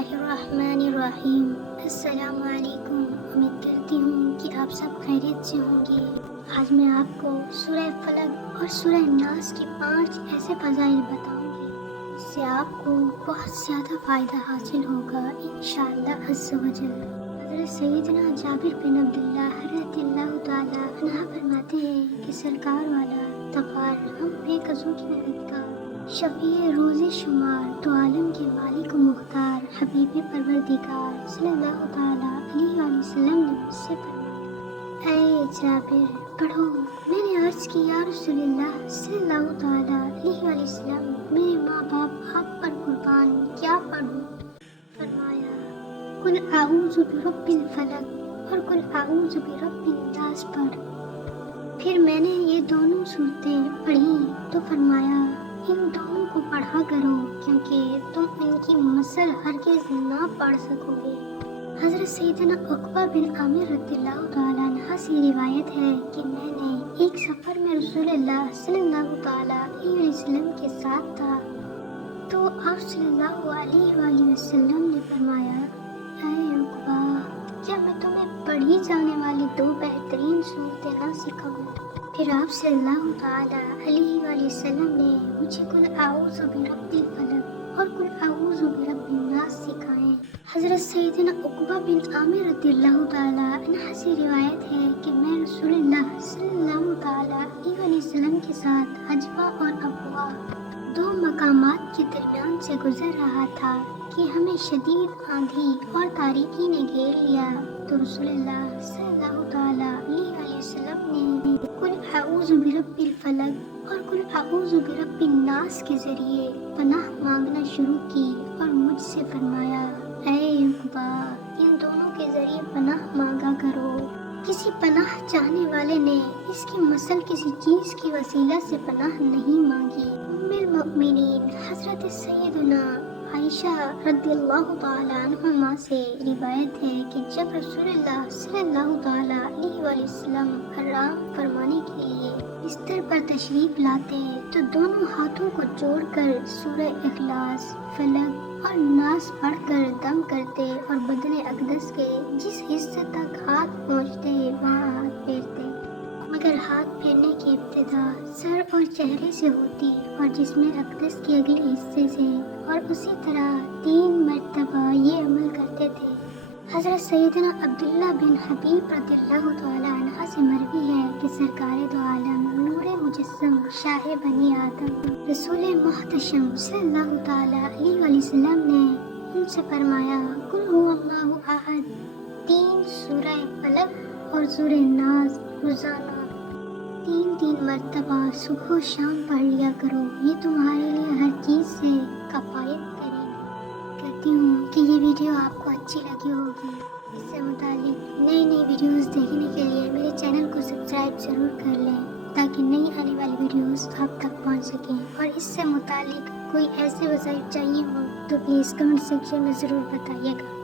اللہ الرحمن الرحیم۔ السلام علیکم، امید کرتی ہوں کہ آپ سب خیریت سے ہوں گے۔ آج میں آپ کو سورہ فلق اور سورہ ناس کی 5 ایسے فضائل بتاؤں گی جس سے آپ کو بہت زیادہ فائدہ حاصل ہوگا انشاءاللہ عز و جل۔ حضرت سیدنا جابر بن عبداللہ رضی اللہ تعالیٰ عنہ فرماتے ہیں کہ سرکار والا غفار، ہم بے قصور کی مددگار، شفیع روز شمار، تو عالم کے مالک و مختار، حبیب پروردگار صلی اللہ تعالیٰ علیہ وآلہ وسلم نے مجھ سے فرمایا، اے جابر پڑھو۔ میں نے عرض کی یا رسول اللہ صلی اللہ تعالیٰ علیہ وآلہ وسلم، میرے ماں باپ آپ پر قربان، کیا پڑھوں؟ فرمایا قل اعوذ برب الفلق اور قل اعوذ برب الناس پڑھ۔ پھر میں نے یہ دونوں صورتیں پڑھیں تو فرمایا ان دونوں کو پڑھا کرو کیونکہ تم ان کی مثل ہرگز نہ پڑھ سکو گے۔ حضرت سیدنا عقبہ بن عامر رضی اللہ تعالیٰ عنہ سے روایت ہے کہ میں نے ایک سفر میں رسول اللہ صلی اللہ تعالیٰ علیہ وسلم کے ساتھ تھا تو آپ صلی اللہ علیہ وآلہ وسلم نے فرمایا، اے عقبہ کیا میں تمہیں پڑھی جانے والی 2 بہترین صورتیں نہ سکھاؤں؟ پھر آپ صلی اللہ تعالیٰ علیہ وآلہ وسلم نے مجھے قل اعوذ برب الفلق اور قل اعوذ برب الناس سکھائیں۔ حضرت سیدنا عقبہ بن عامر رضی اللہ تعالیٰ عنہ سے روایت ہے کہ میں رسول اللہ صلی اللہ تعالیٰ علیہ وآلہ وسلم کے ساتھ حجوہ اور ابوا 2 مقامات کے درمیان سے گزر رہا تھا کہ ہمیں شدید آندھی اور تاریکی نے گھیر لیا تو رسول اللہ صلی اللہ تعالیٰ علیہ وآلہ وسلم نے قل اعوذ برب الفلق اور قل اعوذ برب الناس کے ذریعے پناہ مانگنا شروع کی اور مجھ سے فرمایا، اے عقبہ ان دونوں کے ذریعے پناہ مانگا کرو۔ کسی پناہ چاہنے والے نے اس کی مثل کسی چیز کی وسیلہ سے پناہ نہیں مانگی۔ ام المؤمنین حضرت سیدنا عائشہ رضی اللہ تعالیٰ عنہما سے روایت ہے کہ جب رسول اللہ صلی اللہ تعالیٰ علیہ وآلہ وسلم آرام فرمانے کے لیے بستر پر تشریف لاتے تو دونوں ہاتھوں کو جوڑ کر سورہ اخلاص، فلق اور ناس پڑھ کر دم کرتے اور بدن اقدس کے جس حصے تک ہاتھ پہنچتے وہاں ہاتھ پھیرتے، مگر ہاتھ پھیرنے کی ابتدا سر اور چہرے سے ہوتی اور جسم اقدس کے اگلے حصے سے، اور اسی طرح 3 مرتبہ یہ عمل کرتے تھے۔ حضرت سیدنا عبداللہ بن حبیب رضی اللہ تعالیٰ عنہ سے مروی ہے کہ سرکار دو عالم نور مجسم شاہ بنی آدم رسول محتشم صلی اللہ تعالیٰ علیہ وآلہ وسلم نے ان سے فرمایا، قل هو اللہ احد 3 سورہ فلق اور سورہ ناس روزانہ 3 مرتبہ صبح و شام پڑھ لیا کرو، یہ تمہارے لیے ہر چیز سے کفایت کرے گی۔ کہتی ہوں کہ یہ ویڈیو آپ کو اچھی لگی ہوگی۔ اس سے متعلق نئی ویڈیوز دیکھنے کے لیے میرے چینل کو سبسکرائب ضرور کر لیں تاکہ نئی آنے والی ویڈیوز آپ تک پہنچ سکیں، اور اس سے متعلق کوئی ایسے وظائف چاہیے ہوں تو پلیز کمنٹ سیکشن میں ضرور بتائیے گا۔